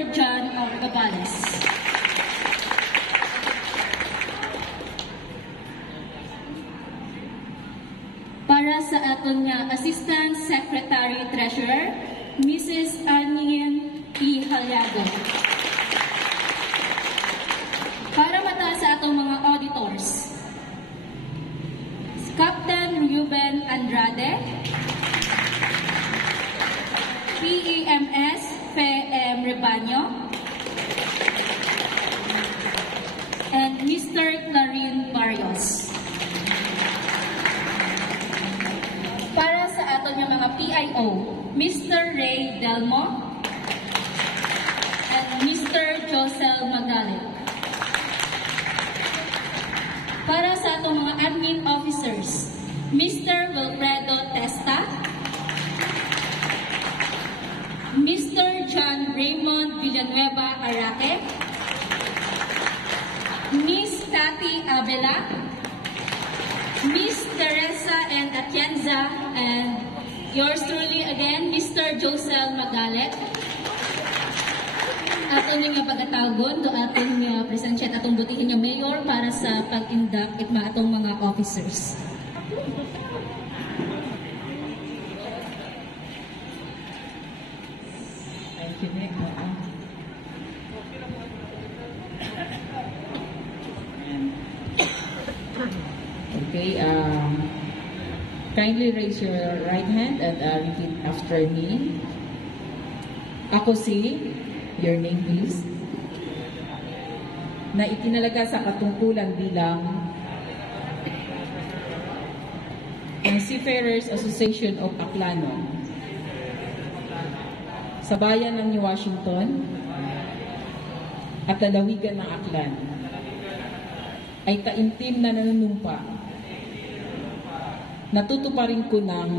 Mr. John Gabales. Para sa aton nga Assistant Secretary Treasurer, Mrs. Anien P. Haliago. Para mata sa atong mga auditors, Captain Ruben Andrade, PEMS PM Rebaño, and Mr. Clarin Barrios. Para sa aton nga mga PIO, Mr. Ray Delmo and Mr. Josel Magalit. Para sa atong mga admin officers, Mr. Wilfredo Testa, Mr. John Raymond Villanueva Araque, Miss Tati Abela, Miss Teresa and Atienza, and yours truly again, Mr. Josel Magalit. Aton nga pagkatagon do aton nga presensya at atong butihin nga mayor para sa pag-induct itma atong mga officers. Thank you, Nick. Okay, kindly raise your right hand and repeat after me. Ako si, your name please, na itinalaga sa katungkulan bilang ang Seafarers Association of Aklanon sa bayan ng New Washington at lalawigan ng Aklan ay taimtim na nanunumpa. Natutuparin ko ng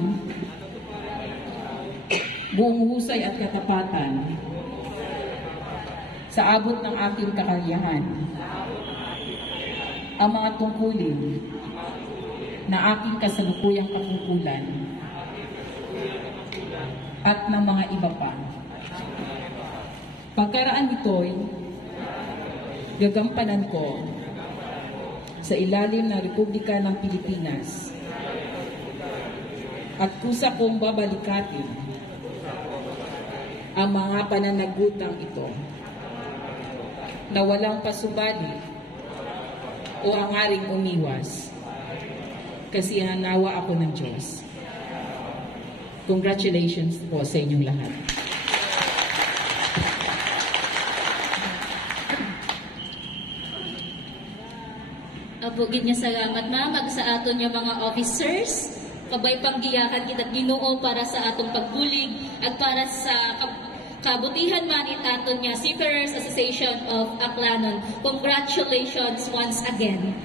buong husay at katapatan sa abot ng aking kakayahan ang mga tungkulin na aking kasalukuyang katungkulan at ng mga iba pa. Pagkaraan nito'y gagampanan ko sa ilalim ng Republika ng Pilipinas at kusa kong babalikatin ang mga pananagutang ito na walang pasubali o hangaring umiwas kasi hanawa ako ng Diyos. Congratulations po sa inyong lahat. Abugid niya salamat ma'am sa aton nga mga officers. Kabay panggiyakan kita Ginoo para sa atong pagbulig at para sa kabutihan man itaton nga Seafarers Association of Aklanon. Congratulations once again.